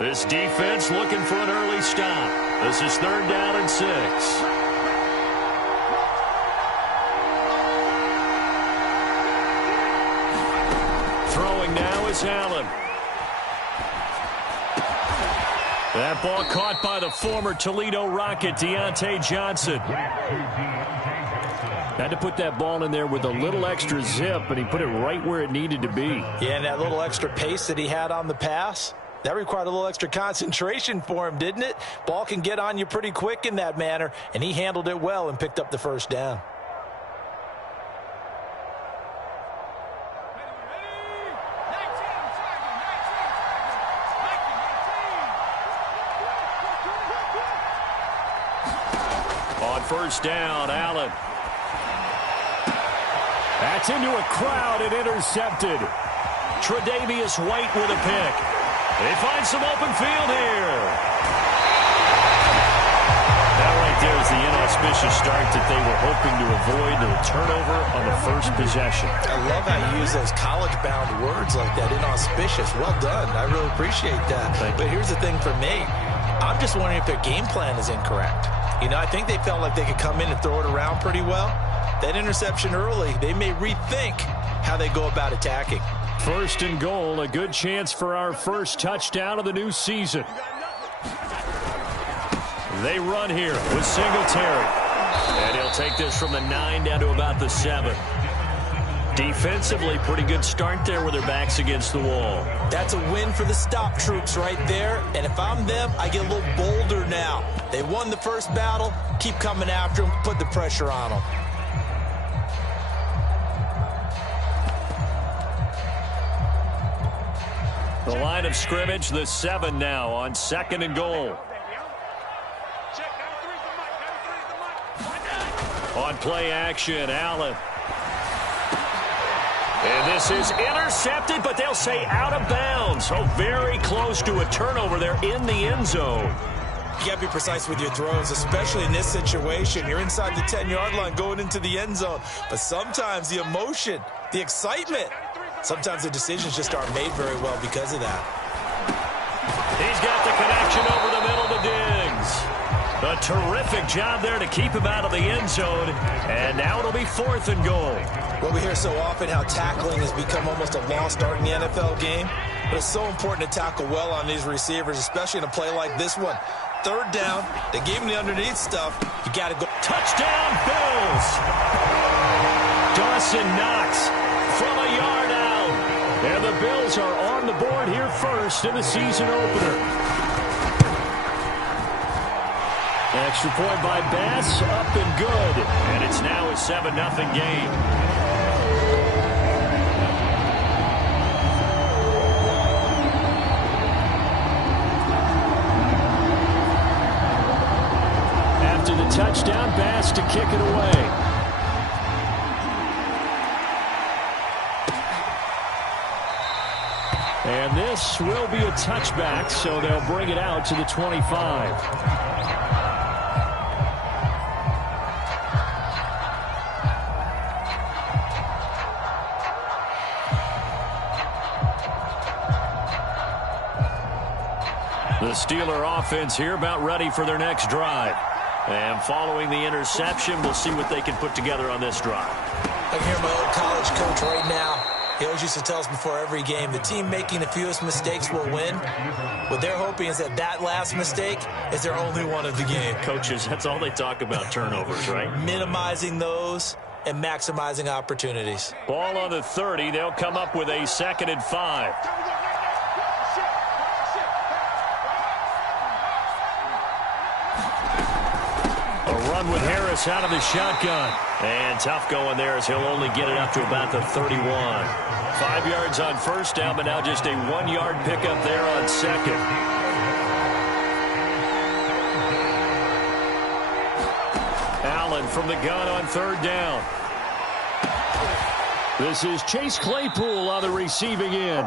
This defense looking for an early stop. This is 3rd down and 6. Throwing now is Allen. That ball caught by the former Toledo Rocket, Deontay Johnson. Had to put that ball in there with a little extra zip, and he put it right where it needed to be. Yeah, and that little extra pace that he had on the pass, that required a little extra concentration for him, didn't it? Ball can get on you pretty quick in that manner, and he handled it well and picked up the first down. On 1st down, Allen. That's into a crowd and intercepted. Tre'Davious White with a pick. They find some open field here. That right there is the inauspicious start that they were hoping to avoid, the turnover on the first possession. I love how you use those college-bound words like that, inauspicious. Well done. I really appreciate that. But here's the thing for me. I'm just wondering if their game plan is incorrect. You know, I think they felt like they could come in and throw it around pretty well. That interception early, they may rethink how they go about attacking. 1st and goal, a good chance for our first touchdown of the new season. They run here with Singletary. And he'll take this from the 9 down to about the 7. Defensively, pretty good start there with their backs against the wall. That's a win for the stop troops right there. And if I'm them, I get a little bolder now. They won the first battle. Keep coming after them. Put the pressure on them. The line of scrimmage, the 7 now on 2nd and goal. On play action, Allen. And this is intercepted, but they'll say out of bounds. Oh, very close to a turnover there in the end zone. You got to be precise with your throws, especially in this situation. You're inside the 10-yard line going into the end zone. But sometimes the emotion, the excitement, sometimes the decisions just aren't made very well because of that. He's got the connection over the middle to Diggs. A terrific job there to keep him out of the end zone. And now it'll be 4th and goal. Well, we hear so often how tackling has become almost a lost art in the NFL game. But it's so important to tackle well on these receivers, especially in a play like this one. 3rd down, they gave him the underneath stuff. You got to go. Touchdown, Bills! Dawson Knox from a yard out. And the Bills are on the board here first in the season opener. Extra point by Bass, up and good. And it's now a 7-0 game. After the touchdown, Bass to kick it away. And this will be a touchback, so they'll bring it out to the 25. The Steeler offense here about ready for their next drive. And following the interception, we'll see what they can put together on this drive. I can hear my old college coach right now. He always used to tell us before every game, the team making the fewest mistakes will win. What they're hoping is that that last mistake is their only one of the game. Coaches, that's all they talk about, turnovers, right? Minimizing those and maximizing opportunities. Ball on the 30. They'll come up with a 2nd and 5. With Harris out of the shotgun. And tough going there as he'll only get it up to about the 31. 5 yards on 1st down, but now just a 1-yard pickup there on 2nd. Allen from the gun on 3rd down. This is Chase Claypool on the receiving end.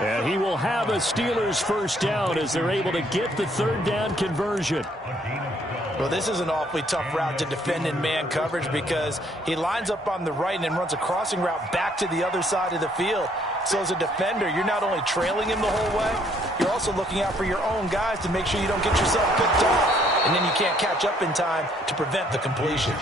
And he will have a Steelers 1st down as they're able to get the 3rd down conversion. Well, this is an awfully tough route to defend in man coverage because he lines up on the right and then runs a crossing route back to the other side of the field. So as a defender, you're not only trailing him the whole way, you're also looking out for your own guys to make sure you don't get yourself picked off. And then you can't catch up in time to prevent the completion.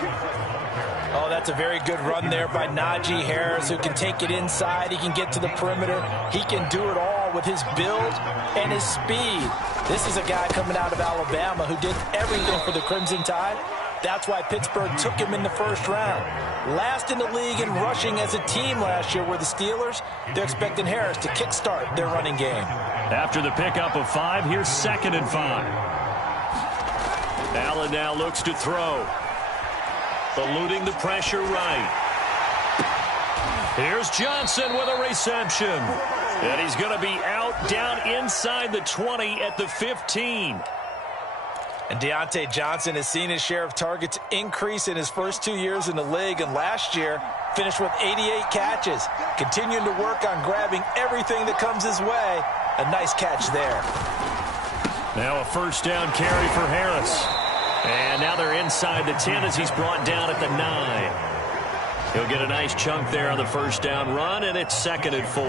Oh, that's a very good run there by Najee Harris, who can take it inside. He can get to the perimeter. He can do it all with his build and his speed. This is a guy coming out of Alabama who did everything for the Crimson Tide. That's why Pittsburgh took him in the first round. Last in the league in rushing as a team last year were the Steelers. They're expecting Harris to kickstart their running game. After the pickup of 5, here's 2nd and 5. Allen now looks to throw. Eluding the pressure right. Here's Johnson with a reception. And he's going to be out down inside the 20 at the 15. And Deontay Johnson has seen his share of targets increase in his first 2 years in the league. And last year, finished with 88 catches. Continuing to work on grabbing everything that comes his way. A nice catch there. Now a first down carry for Harris. And now they're inside the 10 as he's brought down at the 9. He'll get a nice chunk there on the first down run, and it's 2nd and 4.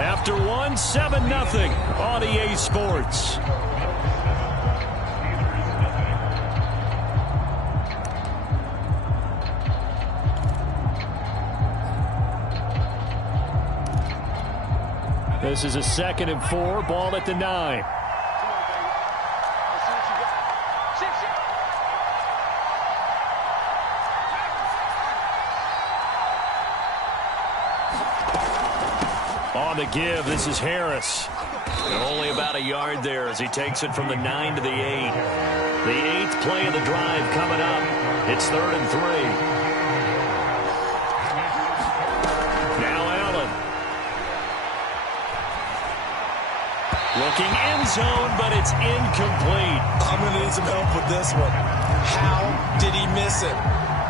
After 1, 7-0 on EA Sports. This is a 2nd and 4, ball at the 9. On the give, this is Harris. And only about a yard there as he takes it from the 9 to the 8. The 8th play of the drive coming up. It's 3rd and 3. Looking end zone, but it's incomplete. I'm going to need some help with this one. How did he miss it?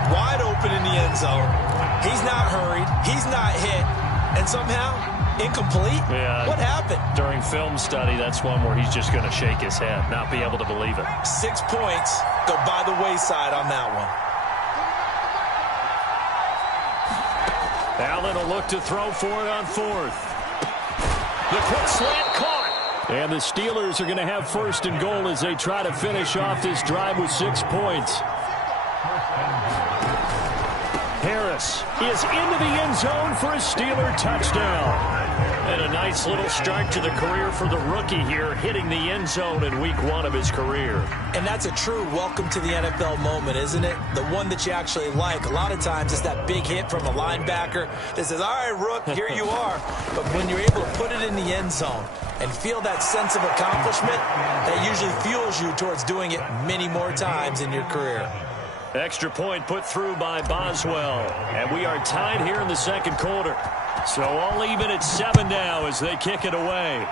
Wide open in the end zone. He's not hurried. He's not hit. And somehow, incomplete? Yeah. What happened? During film study, that's one where he's just going to shake his head, not be able to believe it. 6 points go by the wayside on that one. Allen will look to throw for it on 4th. The quick slant caught. And the Steelers are going to have 1st and goal as they try to finish off this drive with 6 points. Harris is into the end zone for a Steeler touchdown. And a nice little start to the career for the rookie here, hitting the end zone in week 1 of his career. And that's a true welcome to the NFL moment, isn't it? The one that you actually like. A lot of times it's that big hit from a linebacker that says, all right, Rook, here you are. But when you're able to put it in the end zone and feel that sense of accomplishment, that usually fuels you towards doing it many more times in your career. Extra point put through by Boswell. And we are tied here in the 2nd quarter. So all even at 7 now as they kick it away.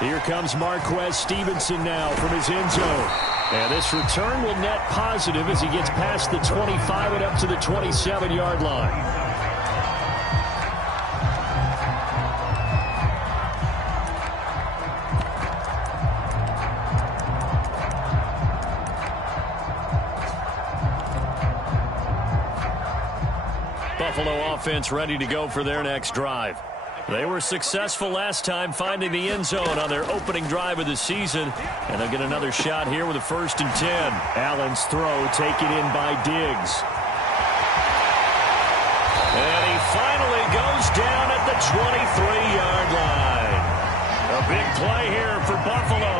Here comes Marquez Stevenson now from his end zone. And this return will net positive as he gets past the 25 and up to the 27-yard line. Buffalo offense ready to go for their next drive. They were successful last time finding the end zone on their opening drive of the season. And they'll get another shot here with a 1st and 10. Allen's throw taken in by Diggs. And he finally goes down at the 23-yard line. A big play here for Buffalo.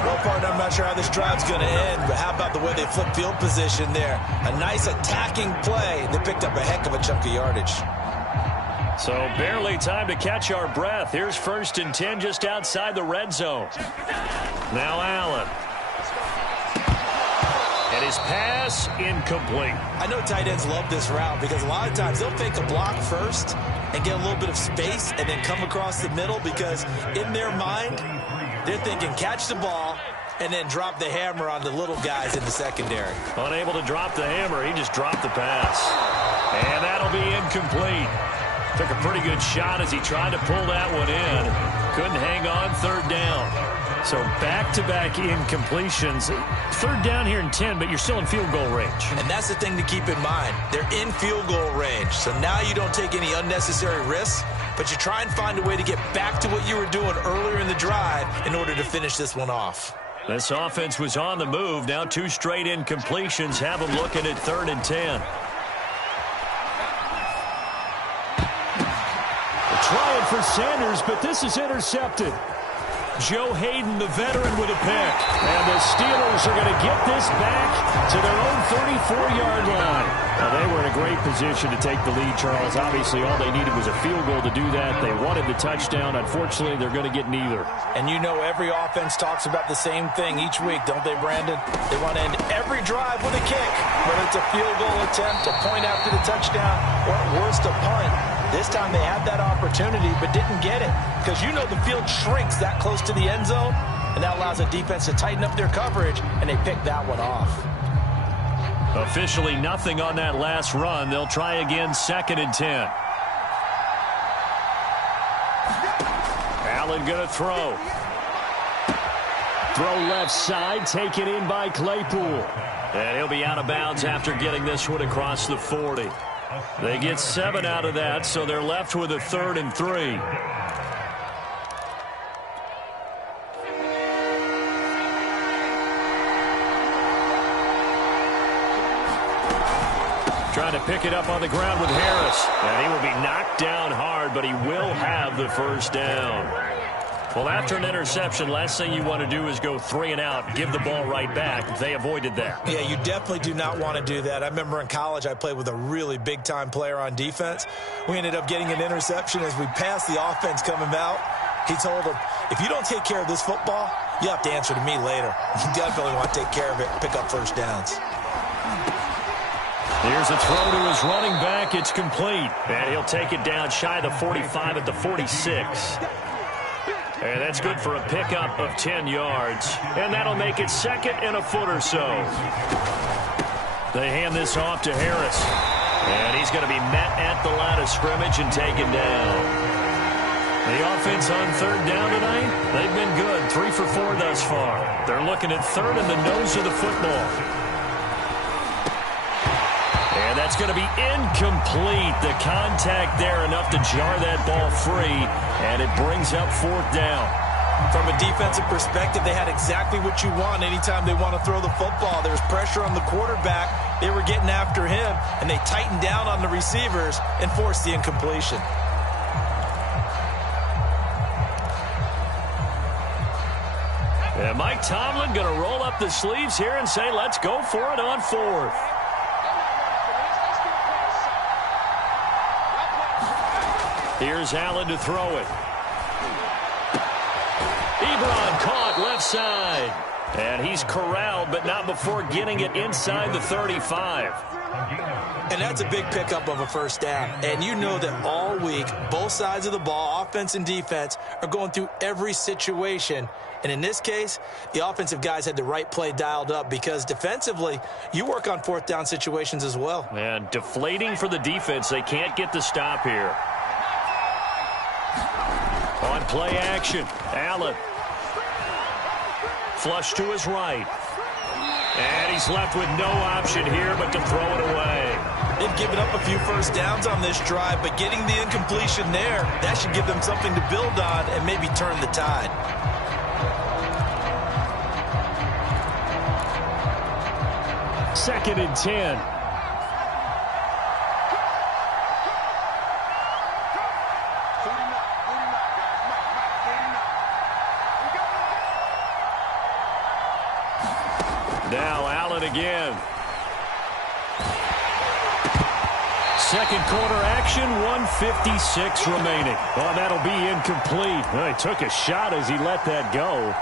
Well, partner, I'm not sure how this drive's going to end, but how about the way they flip field position there? A nice attacking play. They picked up a heck of a chunk of yardage. So barely time to catch our breath. Here's 1st and 10 just outside the red zone. Now Allen. And his pass incomplete. I know tight ends love this route because a lot of times they'll fake a block first and get a little bit of space and then come across the middle because in their mind, they're thinking catch the ball and then drop the hammer on the little guys in the secondary. Unable to drop the hammer, he just dropped the pass. And that'll be incomplete. Took a pretty good shot as he tried to pull that one in. Couldn't hang on, third down. So back-to-back incompletions. Third down here in 10, but you're still in field goal range. And that's the thing to keep in mind. They're in field goal range. So now you don't take any unnecessary risks, but you try and find a way to get back to what you were doing earlier in the drive in order to finish this one off. This offense was on the move. Now 2 straight incompletions have them looking at 3rd and 10. Trying for Sanders, but this is intercepted. Joe Hayden, the veteran, with a pick. And the Steelers are going to get this back to their own 34-yard line. Now, they were in a great position to take the lead, Charles. Obviously, all they needed was a field goal to do that. They wanted the touchdown. Unfortunately, they're going to get neither. And you know every offense talks about the same thing each week, don't they, Brandon? They want to end every drive with a kick, whether it's a field goal attempt, a point after the touchdown, or at worst, a punt. This time they had that opportunity but didn't get it because you know the field shrinks that close to the end zone, and that allows the defense to tighten up their coverage, and they picked that one off. Officially nothing on that last run. They'll try again, 2nd and 10. Allen going to throw. Throw left side, taken in by Claypool. And he'll be out of bounds after getting this one across the 40. They get 7 out of that, so they're left with a 3rd and 3. Trying to pick it up on the ground with Harris. And he will be knocked down hard, but he will have the first down. Well, after an interception, last thing you want to do is go 3 and out, give the ball right back. They avoided that. Yeah, you definitely do not want to do that. I remember in college I played with a really big-time player on defense. We ended up getting an interception as we passed the offense coming out. He told him, if you don't take care of this football, you have to answer to me later. You definitely want to take care of it, pick up first downs. Here's a throw to his running back. It's complete. And he'll take it down shy of the 45 at the 46. And that's good for a pickup of 10 yards. And that'll make it 2nd and a foot or so. They hand this off to Harris. And he's going to be met at the line of scrimmage and taken down. The offense on 3rd down tonight, they've been good. 3 for 4 thus far. They're looking at 3rd and the nose of the football. And that's going to be incomplete. The contact there enough to jar that ball free, and it brings up 4th down. From a defensive perspective, they had exactly what you want anytime they want to throw the football. There's pressure on the quarterback. They were getting after him, and they tightened down on the receivers and forced the incompletion. And Mike Tomlin going to roll up the sleeves here and say, let's go for it on 4th. Here's Allen to throw it. Ebron caught left side. And he's corralled, but not before getting it inside the 35. And that's a big pickup of a first down. And you know that all week, both sides of the ball, offense and defense, are going through every situation. And in this case, the offensive guys had the right play dialed up because defensively, you work on 4th down situations as well. And deflating for the defense. They can't get the stop here. On play action, Allen. Flush to his right. And he's left with no option here but to throw it away. They've given up a few first downs on this drive, but getting the incompletion there, that should give them something to build on and maybe turn the tide. Second and 10. Now Allen again. Second quarter action, 1:56 remaining. Well, that'll be incomplete. Well, he took a shot as he let that go.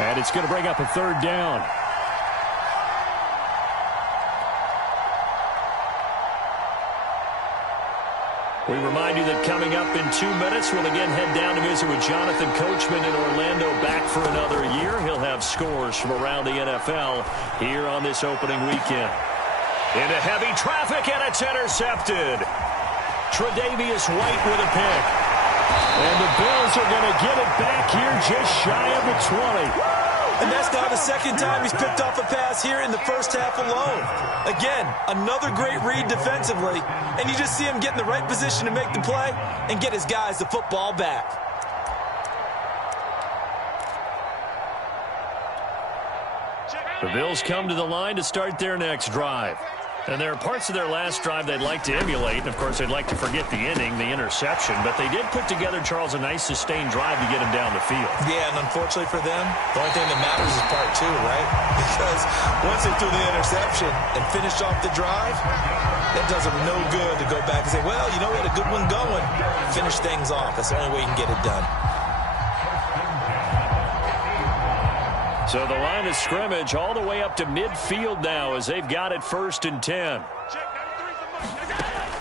And it's going to bring up a 3rd down. We remind you that coming up in 2 minutes, we'll again head down to visit with Jonathan Coachman in Orlando, back for another year. He'll have scores from around the NFL here on this opening weekend. Into heavy traffic, and it's intercepted. Tre'Davious White with a pick. And the Bills are going to get it back here just shy of the 20. And that's now the second time he's picked off a pass here in the first half alone. Again, another great read defensively, and you just see him get in the right position to make the play and get his guys the football back. The Bills come to the line to start their next drive. And there are parts of their last drive they'd like to emulate. And, of course, they'd like to forget the inning, the interception. But they did put together, Charles, a nice sustained drive to get him down the field. Yeah, and unfortunately for them, the only thing that matters is part two, right? Because once they threw the interception and finished off the drive, that does them no good to go back and say, well, you know, we had a good one going. Finish things off. That's the only way you can get it done. So the line of scrimmage all the way up to midfield now as they've got it 1st and 10.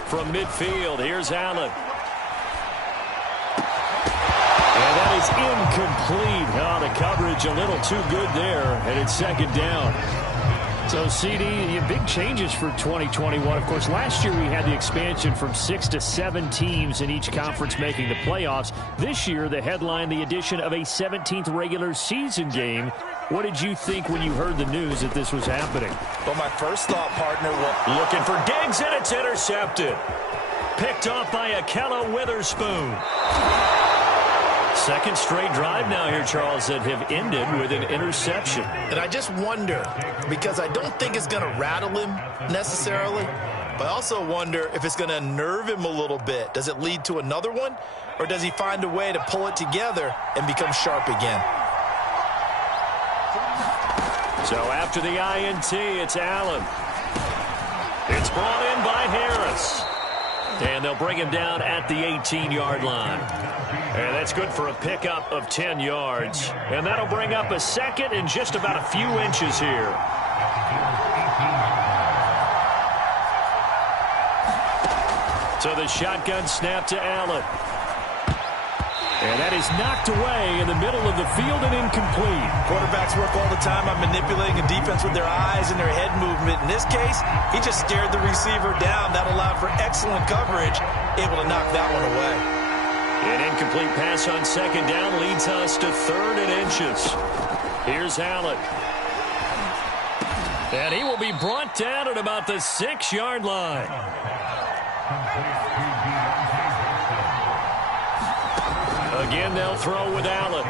From midfield, here's Allen. And that is incomplete. Oh, the coverage a little too good there, and it's 2nd down. So, CD, big changes for 2021. Of course, last year we had the expansion from 6 to 7 teams in each conference making the playoffs. This year, the headline, the addition of a 17th regular season game. What did you think when you heard the news that this was happening? Well, my first thought, partner, was looking for Diggs, and it's intercepted. Picked off by Akella Witherspoon. Second straight drive now here, Charles, that have ended with an interception. And I just wonder, because I don't think it's going to rattle him necessarily, but I also wonder if it's going to unnerve him a little bit. Does it lead to another one, or does he find a way to pull it together and become sharp again? So after the INT, it's Allen. It's brought in by Harris. And they'll bring him down at the 18-yard line. And that's good for a pickup of 10 yards. And that'll bring up a second and just about a few inches here. So the shotgun snap to Allen. And that is knocked away in the middle of the field and incomplete. Quarterbacks work all the time on manipulating a defense with their eyes and their head movement. In this case, he just stared the receiver down. That allowed for excellent coverage, able to knock that one away. An incomplete pass on 2nd down leads us to 3rd and inches. Here's Allen. And he will be brought down at about the 6-yard line. Again, they'll throw with Allen.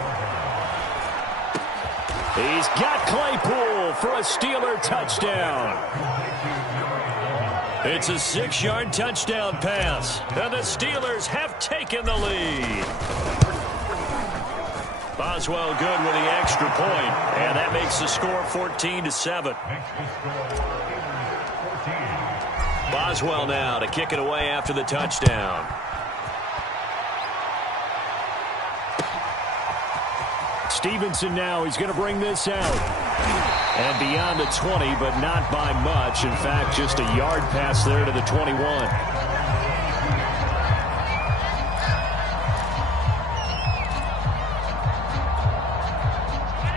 He's got Claypool for a Steeler touchdown. It's a 6-yard touchdown pass, and the Steelers have taken the lead. Boswell good with the extra point, and that makes the score 14-7. Boswell now to kick it away after the touchdown. Stevenson now, he's going to bring this out. And beyond the 20, but not by much. In fact, just a yard pass there to the 21.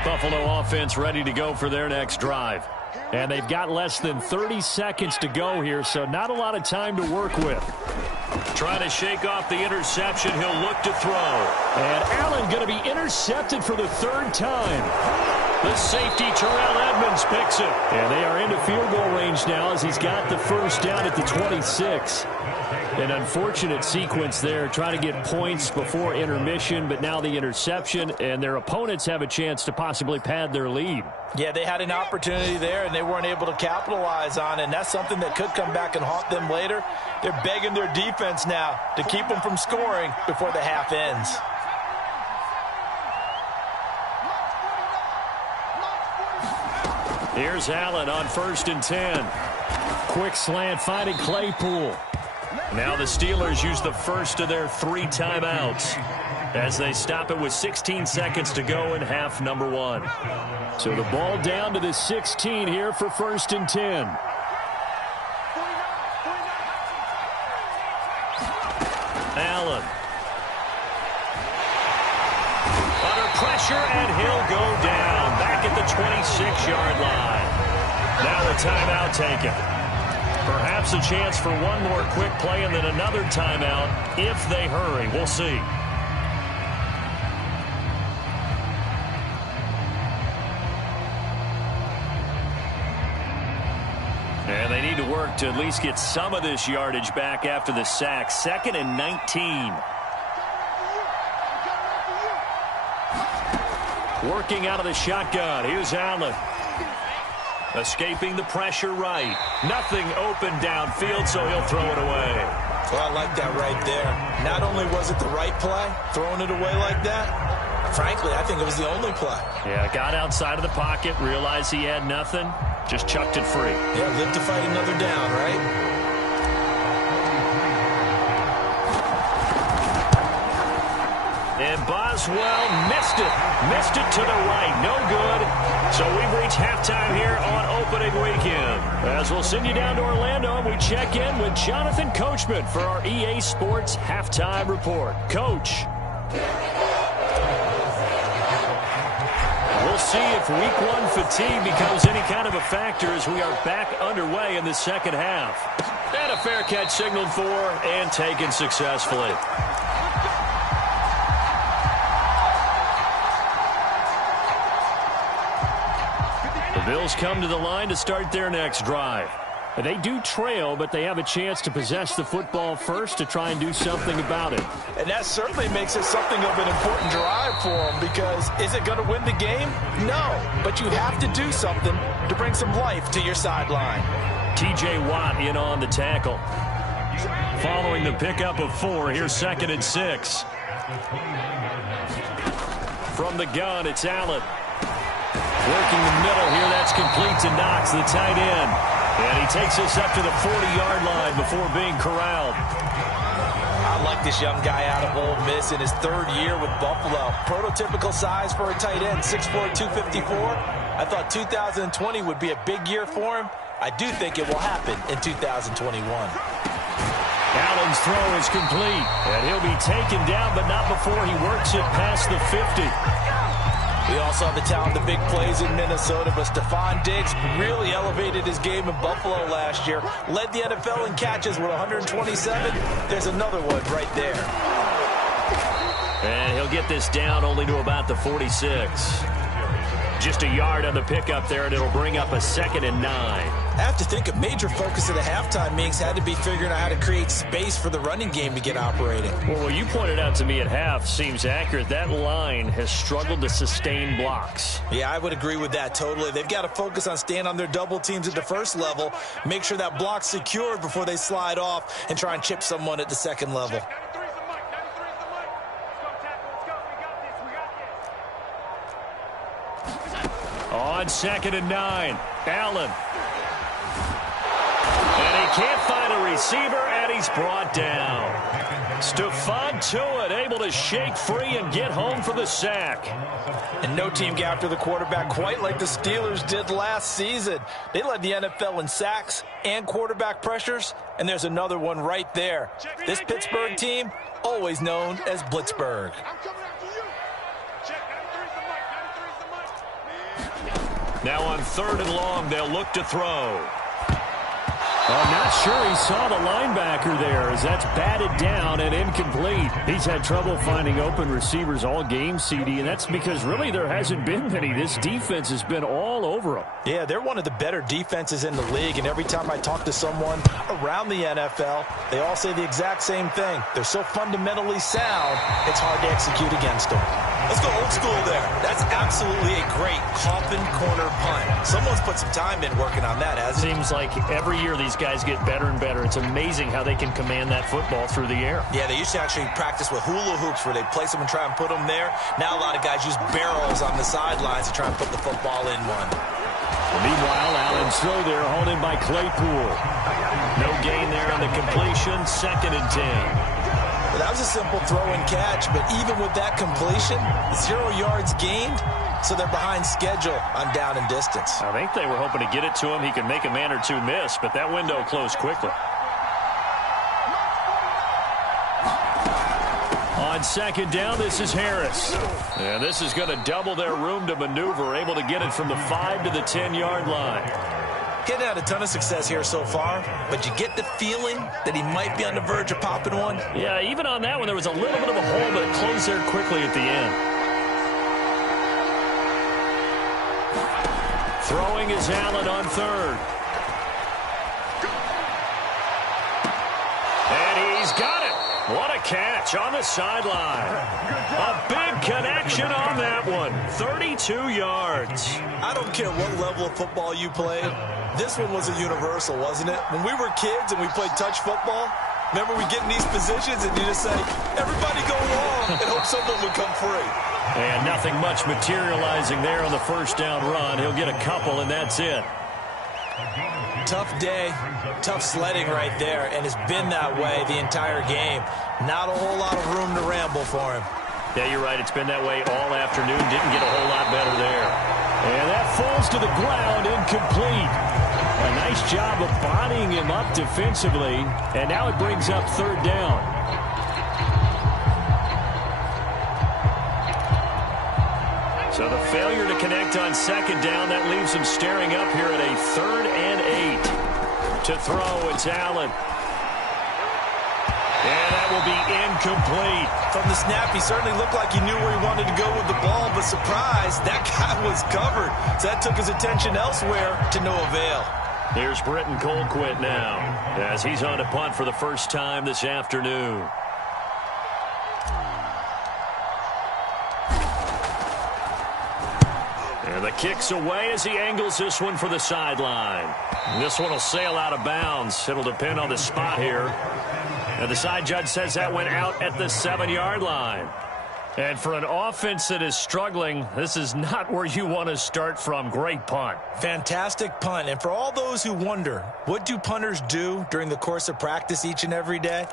Buffalo offense ready to go for their next drive. And they've got less than 30 seconds to go here, so not a lot of time to work with. Trying to shake off the interception. He'll look to throw. And Allen going to be intercepted for the 3rd time. The safety, Terrell Edmonds, picks it. And they are into field goal range now as he's got the 1st down at the 26. An unfortunate sequence there, trying to get points before intermission, but now the interception, and their opponents have a chance to possibly pad their lead. Yeah, they had an opportunity there, and they weren't able to capitalize on it, and that's something that could come back and haunt them later. They're begging their defense now to keep them from scoring before the half ends. Here's Allen on 1st and 10. Quick slant finding Claypool. Now the Steelers use the first of their 3 timeouts as they stop it with 16 seconds to go in half number 1. So the ball down to the 16 here for 1st and 10. Allen. Under pressure, and he'll go down back at the 26-yard line. Now a timeout taken. Perhaps a chance for one more quick play and then another timeout if they hurry. We'll see. And they need to work to at least get some of this yardage back after the sack. 2nd and 19. Working out of the shotgun. Here's Allen. Escaping the pressure right. Nothing open downfield, so he'll throw it away. Well, I like that right there. Not only was it the right play, throwing it away like that, frankly, I think it was the only play. Yeah, got outside of the pocket, realized he had nothing, just chucked it free. Yeah, live to fight another down, right? And Boswell missed it. Missed it to the right. No good. So we've reached halftime here on opening weekend. As we'll send you down to Orlando, we check in with Jonathan Coachman for our EA Sports Halftime Report. Coach. We'll see if week one fatigue becomes any kind of a factor as we are back underway in the second half. And a fair catch signaled for and taken successfully. The Bills come to the line to start their next drive. They do trail, but they have a chance to possess the football first to try and do something about it. And that certainly makes it something of an important drive for them, because is it going to win the game? No, but you have to do something to bring some life to your sideline. T.J. Watt in on the tackle. Following the pickup of 4, here's 2nd and 6. From the gun, it's Allen. Working the middle here, that's complete to Knox, the tight end. And he takes us up to the 40-yard line before being corralled. I like this young guy out of Ole Miss in his 3rd year with Buffalo. Prototypical size for a tight end, 6'4", 254. I thought 2020 would be a big year for him. I do think it will happen in 2021. Allen's throw is complete, and he'll be taken down, but not before he works it past the 50. We also have the talent, the big plays in Minnesota, but Stephon Diggs really elevated his game in Buffalo last year. Led the NFL in catches with 127. There's another one right there. And he'll get this down only to about the 46. Just a yard on the pickup there, and it'll bring up a 2nd and 9. I have to think a major focus of the halftime meetings had to be figuring out how to create space for the running game to get operating. Well, what you pointed out to me at half seems accurate. That line has struggled to sustain blocks. Yeah, I would agree with that totally. They've got to focus on staying on their double teams at the first level, make sure that block's secured before they slide off and try and chip someone at the second level. On 2nd and 9, Allen. And he can't find a receiver, and he's brought down. Stephon Tuitt able to shake free and get home for the sack. And no team got after the quarterback quite like the Steelers did last season. They led the NFL in sacks and quarterback pressures, and there's another one right there. This Pittsburgh team, always known as Blitzburgh. Now on 3rd and long, they'll look to throw. I'm not sure he saw the linebacker there, as that's batted down and incomplete. He's had trouble finding open receivers all game, CD, and that's because really there hasn't been many. This defense has been all over them. Yeah, they're one of the better defenses in the league, and every time I talk to someone around the NFL, they all say the exact same thing. They're so fundamentally sound, it's hard to execute against them. Let's go old school there. That's absolutely a great coffin corner punt. Someone's put some time in working on that, hasn't it? Seems like every year these guys get better and better. It's amazing how they can command that football through the air. Yeah, they used to actually practice with hula hoops where they place them and try and put them there. Now a lot of guys use barrels on the sidelines to try and put the football in one. Meanwhile, Allen's throw there hauled in by Claypool. No gain there on the completion. 2nd and 10. That was a simple throw and catch, but even with that completion, 0 yards gained, so they're behind schedule on down and distance. I think they were hoping to get it to him. He could make a man or two miss, but that window closed quickly. On 2nd down, this is Harris. And this is going to double their room to maneuver, able to get it from the 5 to the 10-yard line. He hadn't had a ton of success here so far, but you get the feeling that he might be on the verge of popping one. Yeah, even on that one, there was a little bit of a hole, but it closed there quickly at the end. Throwing is Allen on third. And he's got it. What a catch on the sideline. A big connection on that one. 32 yards. I don't care what level of football you played. This one was a universal, wasn't it? When we were kids and we played touch football, remember we get in these positions and you just say, everybody go long, and hope someone would come free. And nothing much materializing there on the first down run. He'll get a couple, and that's it. Tough day, tough sledding right there, and it's been that way the entire game. Not a whole lot of room to ramble for him. Yeah, you're right. It's been that way all afternoon. Didn't get a whole lot better there. And that falls to the ground, incomplete. A nice job of bodying him up defensively, and now it brings up third down. So the failure to connect on second down, that leaves him staring up here at a 3rd and 8. To throw, it's Allen. And that will be incomplete. From the snap, he certainly looked like he knew where he wanted to go with the ball, but surprise, that guy was covered. So that took his attention elsewhere to no avail. Here's Britton Colquitt now, as he's on to punt for the first time this afternoon. And the kick's away as he angles this one for the sideline. This one will sail out of bounds. It'll depend on the spot here. And the side judge says that went out at the 7-yard line. And for an offense that is struggling, this is not where you want to start from. Great punt. Fantastic punt. And for all those who wonder, what do punters do during the course of practice each and every day?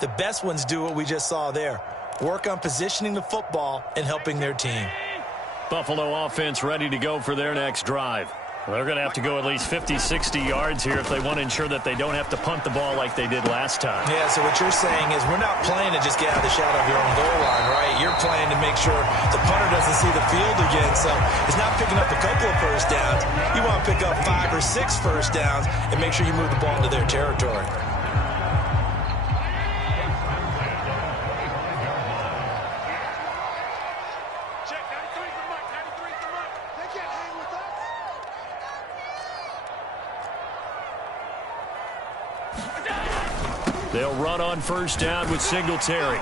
The best ones do what we just saw there. Work on positioning the football and helping their team. Buffalo offense ready to go for their next drive. They're going to have to go at least 50, 60 yards here if they want to ensure that they don't have to punt the ball like they did last time. Yeah, so what you're saying is we're not playing to just get out of the shadow of your own goal line, right? You're playing to make sure the punter doesn't see the field again. So it's not picking up a couple of first downs. You want to pick up 5 or 6 first downs and make sure you move the ball into their territory. They'll run on first down with Singletary.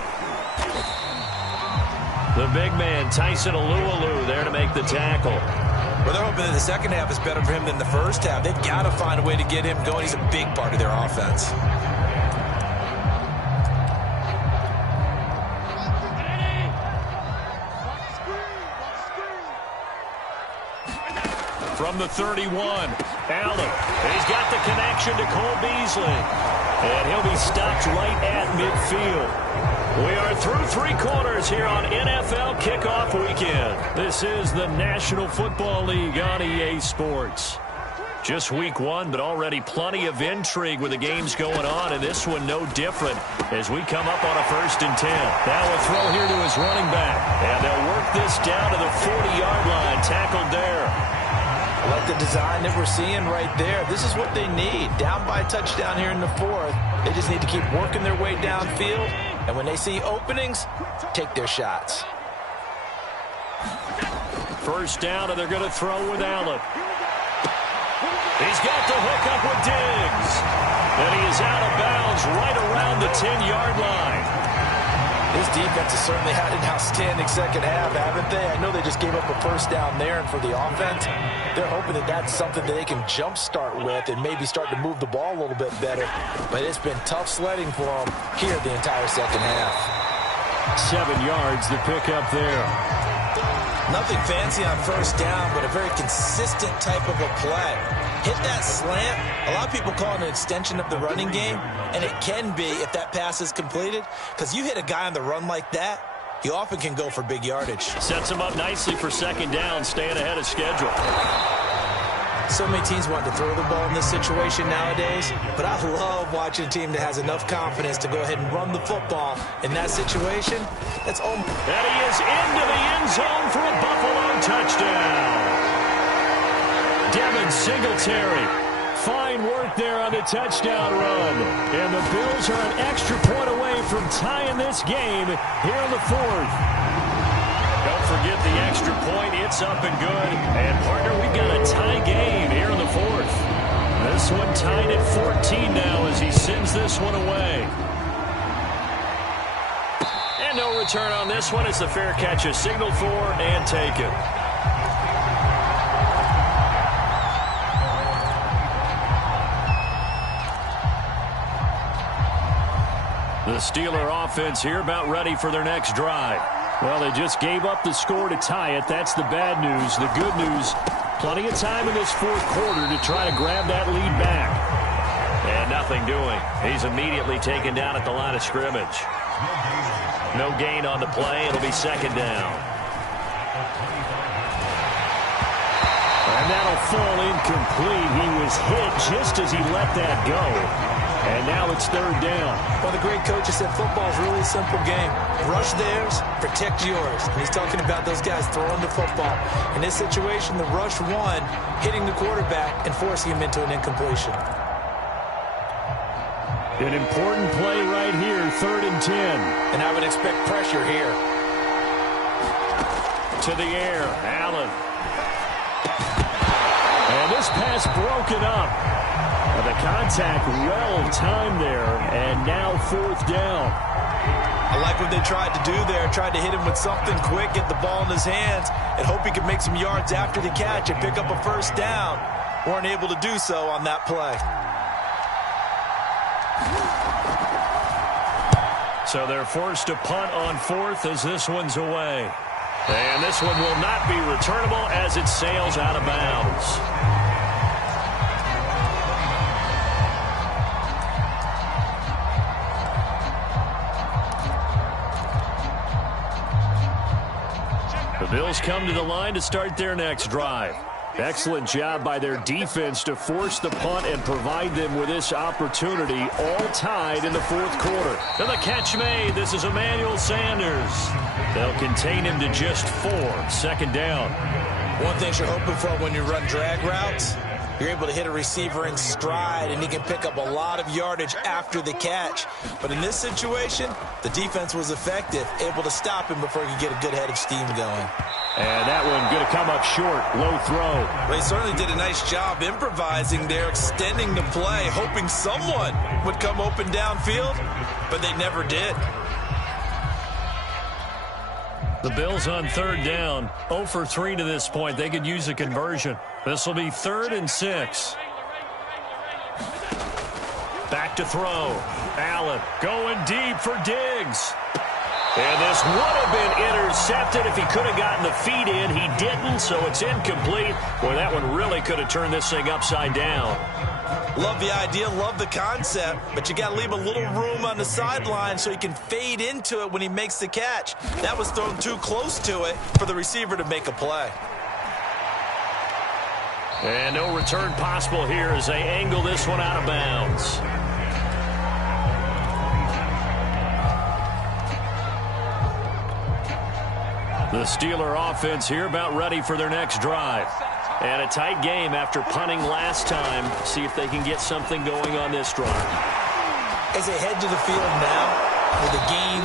The big man, Tyson Alualu, there to make the tackle. Well, they're hoping that the second half is better for him than the first half. They've got to find a way to get him going. He's a big part of their offense. From the 31, Allen. He's got the connection to Cole Beasley. And he'll be stopped right at midfield. We are through 3 quarters here on NFL Kickoff Weekend. This is the National Football League on EA Sports. Just week 1, but already plenty of intrigue with the games going on, and this one no different as we come up on a 1st and 10. Now a throw here to his running back, and they'll work this down to the 40-yard line, tackled there. I like the design that we're seeing right there. This is what they need. Down by a touchdown here in the 4th. They just need to keep working their way downfield. And when they see openings, take their shots. First down, and they're going to throw with Allen. He's got the hook up with Diggs. And he is out of bounds right around the 10-yard line. This defense has certainly had an outstanding second half, haven't they? I know they just gave up a first down there, and for the offense, they're hoping that that's something that they can jumpstart with and maybe start to move the ball a little bit better. But it's been tough sledding for them here the entire second half. 7 yards, the pickup there. Nothing fancy on first down, but a very consistent type of a play. Hit that slant. A lot of people call it an extension of the running game, and it can be if that pass is completed, because you hit a guy on the run like that, he often can go for big yardage. Sets him up nicely for second down, staying ahead of schedule. So many teams want to throw the ball in this situation nowadays, but I love watching a team that has enough confidence to go ahead and run the football. In that situation, that's all. And he is into the end zone for a Buffalo touchdown. Devin Singletary Fine work there on the touchdown run. And the Bills are an extra point away from tying this game here in the fourth. Don't forget the extra point. It's up and good. And, partner, we've got a tie game here in the fourth. This one tied at 14 now as he sends this one away. And no return on this one as the fair catch is signaled for and taken. The Steeler offense here about ready for their next drive. Well, they just gave up the score to tie it. That's the bad news. The good news, plenty of time in this fourth quarter to try to grab that lead back. And nothing doing. He's immediately taken down at the line of scrimmage. No gain on the play. It'll be second down. And that'll fall incomplete. He was hit just as he let that go. And now it's third down. Well, the great coach has said football is really a simple game. Rush theirs, protect yours. And he's talking about those guys throwing the football. In this situation, the rush one, hitting the quarterback and forcing him into an incompletion. An important play right here, 3rd and 10. And I would expect pressure here. To the air, Allen. And this pass broken up. The contact well timed there, and now 4th down. I like what they tried to do there. Tried to hit him with something quick, get the ball in his hands, and hope he could make some yards after the catch and pick up a first down. Weren't able to do so on that play. So they're forced to punt on 4th as this one's away. And this one will not be returnable as it sails out of bounds. The Bills come to the line to start their next drive. Excellent job by their defense to force the punt and provide them with this opportunity, all tied in the fourth quarter. And the catch made. This is Emmanuel Sanders. They'll contain him to just 4. 2nd down. One thing you're hoping for when you run drag routes, you're able to hit a receiver in stride, and he can pick up a lot of yardage after the catch. But in this situation, the defense was effective, able to stop him before he could get a good head of steam going. And that one going to come up short, low throw. They certainly did a nice job improvising there, extending the play, hoping someone would come open downfield, but they never did. The Bills on 3rd down, 0 for 3 to this point. They could use a conversion. This will be 3rd and 6. Back to throw. Allen going deep for Diggs. And this would have been intercepted if he could have gotten the feet in. He didn't, so it's incomplete. Boy, that one really could have turned this thing upside down. Love the idea, love the concept, but you got to leave a little room on the sideline so he can fade into it when he makes the catch. That was thrown too close to it for the receiver to make a play. And no return possible here as they angle this one out of bounds. The Steeler offense here about ready for their next drive. And a tight game after punting last time. See if they can get something going on this drive. As they head to the field now, with the game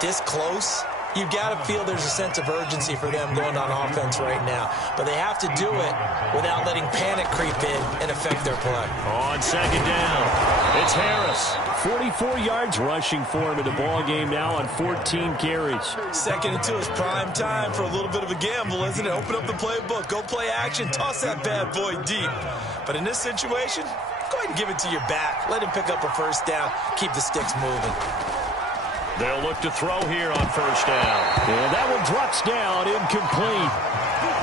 this close, you've got to feel there's a sense of urgency for them going on offense right now. But they have to do it without letting panic creep in and affect their play. On 2nd down, it's Harris. 44 yards rushing for him in the ball game now on 14 carries. 2nd and 2 is prime time for a little bit of a gamble, isn't it? Open up the playbook, go play action, toss that bad boy deep. But in this situation, go ahead and give it to your back. Let him pick up a first down. Keep the sticks moving. They'll look to throw here on 1st down. And that one drops down, incomplete.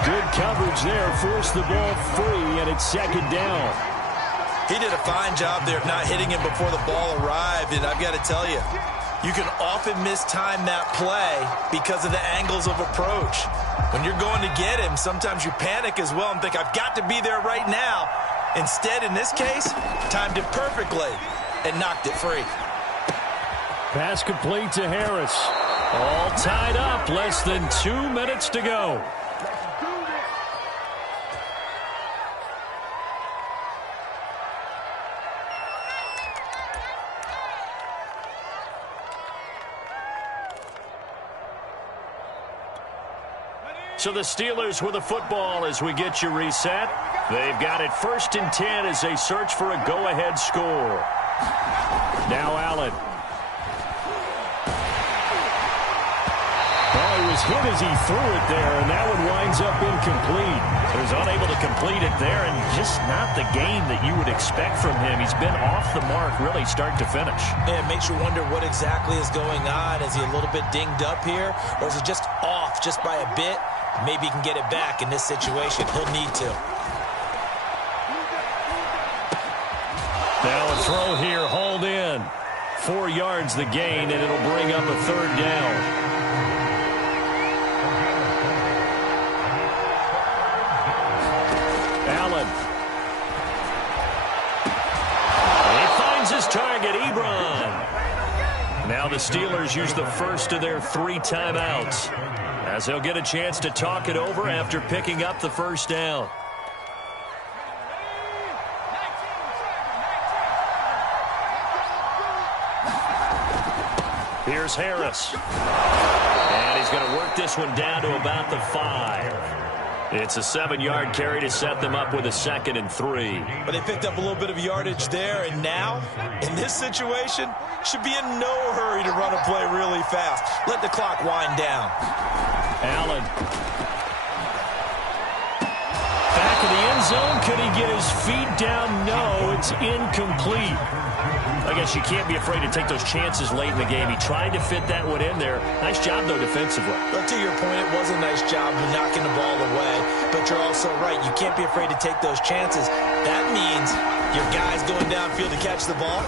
Good coverage there, forced the ball free, and it's 2nd down. He did a fine job there of not hitting him before the ball arrived, and I've got to tell you, you can often mistime that play because of the angles of approach. When you're going to get him, sometimes you panic as well and think, I've got to be there right now. Instead, in this case, timed it perfectly and knocked it free. Pass complete to Harris. All tied up, less than 2 minutes to go. So the Steelers with the football as we get you reset. They've got it 1st and 10 as they search for a go-ahead score. Now Allen. Well, he was hit as he threw it there, and that one winds up incomplete. He was unable to complete it there, and just not the game that you would expect from him. He's been off the mark really start to finish. Yeah, it makes you wonder what exactly is going on. Is he a little bit dinged up here, or is he just off just by a bit? Maybe he can get it back in this situation. He'll need to. Now a throw here, hauled in. 4 yards the gain, and it'll bring up a 3rd down. Allen. He finds his target, Ebron. Now the Steelers use the first of their 3 timeouts, as they'll get a chance to talk it over after picking up the 1st down. Here's Harris. And he's going to work this one down to about the 5. It's a 7-yard carry to set them up with a 2nd and 3. But they picked up a little bit of yardage there, and now, in this situation, should be in no hurry to run a play really fast. Let the clock wind down. Allen. Back of the end zone. Could he get his feet down? No, it's incomplete. I guess you can't be afraid to take those chances late in the game. He tried to fit that one in there. Nice job, though, defensively. But to your point, it was a nice job of knocking the ball away. But you're also right. You can't be afraid to take those chances. That means your guy's going downfield to catch the ball.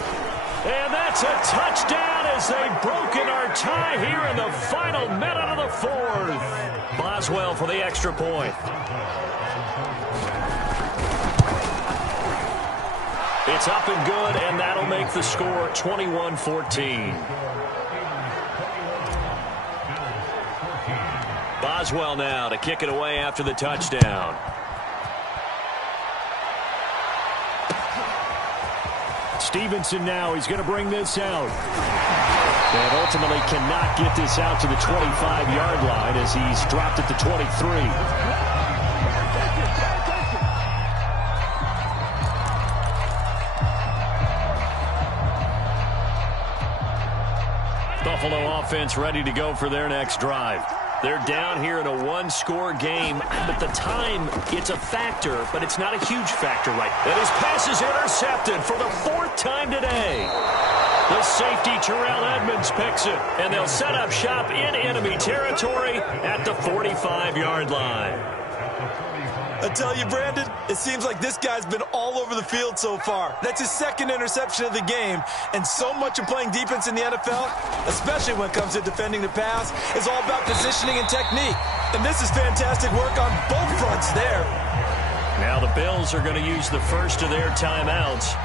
And that's a touchdown as they've broken our tie here in the final minute of the 4th. Boswell for the extra point. It's up and good, and that'll make the score 21-14. Boswell now to kick it away after the touchdown. Stevenson now, he's going to bring this out. And ultimately cannot get this out to the 25-yard line as he's dropped at the 23. Buffalo offense ready to go for their next drive. They're down here in a 1-score game, but the time, it's a factor, but it's not a huge factor right. And his pass is intercepted for the 4th time today. The safety, Terrell Edmonds, picks it, and they'll set up shop in enemy territory at the 45-yard line. I tell you, Brandon, it seems like this guy's been all over the field so far. That's his 2nd interception of the game. And so much of playing defense in the NFL, especially when it comes to defending the pass, is all about positioning and technique. And this is fantastic work on both fronts there. Now the Bills are going to use the first of their timeouts,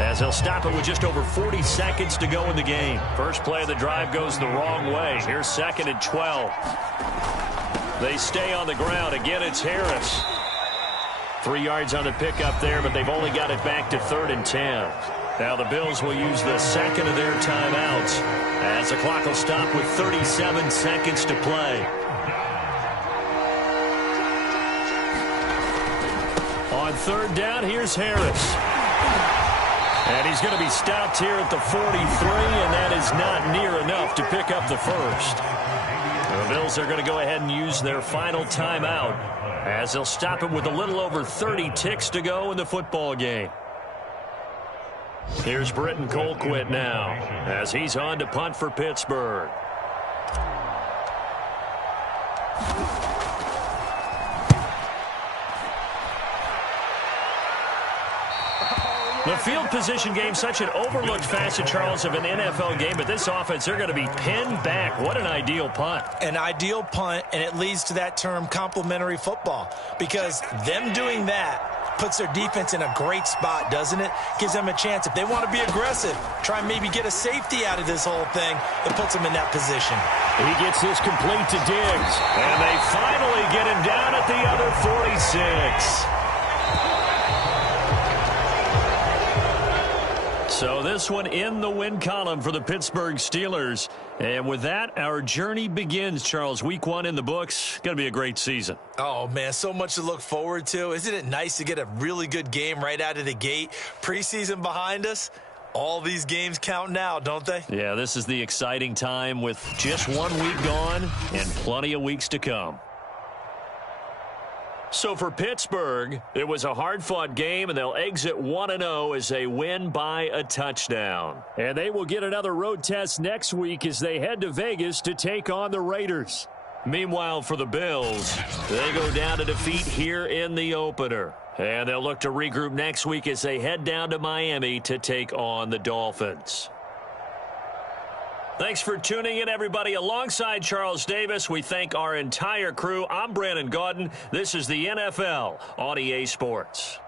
as they'll stop it with just over 40 seconds to go in the game. First play of the drive goes the wrong way. Here's 2nd and 12. They stay on the ground. Again, it's Harris. 3 yards on the pickup there, but they've only got it back to 3rd and 10. Now the Bills will use the 2nd of their timeouts, as the clock will stop with 37 seconds to play. On 3rd down, here's Harris. And he's going to be stopped here at the 43, and that is not near enough to pick up the first. The Bills are going to go ahead and use their final timeout, as they'll stop it with a little over 30 ticks to go in the football game. Here's Britton Colquitt now, as he's on to punt for Pittsburgh. The field position game, such an overlooked facet, Charles, of an NFL game, but this offense, they're going to be pinned back. What an ideal punt. An ideal punt, and it leads to that term complementary football, because them doing that puts their defense in a great spot, doesn't it? Gives them a chance. If they want to be aggressive, try and maybe get a safety out of this whole thing, it puts them in that position. He gets this complete to Diggs. And they finally get him down at the other 46. So this one in the win column for the Pittsburgh Steelers. And with that, our journey begins, Charles. Week 1 in the books. Going to be a great season. Oh, man, so much to look forward to. Isn't it nice to get a really good game right out of the gate? Preseason behind us. All these games count now, don't they? Yeah, this is the exciting time with just 1 week gone and plenty of weeks to come. So for Pittsburgh, it was a hard-fought game, and they'll exit 1-0 as they win by a touchdown. And they will get another road test next week as they head to Vegas to take on the Raiders. Meanwhile, for the Bills, they go down to defeat here in the opener. And they'll look to regroup next week as they head down to Miami to take on the Dolphins. Thanks for tuning in, everybody. Alongside Charles Davis, we thank our entire crew. I'm Brandon Gaudin. This is the NFL on EA Sports.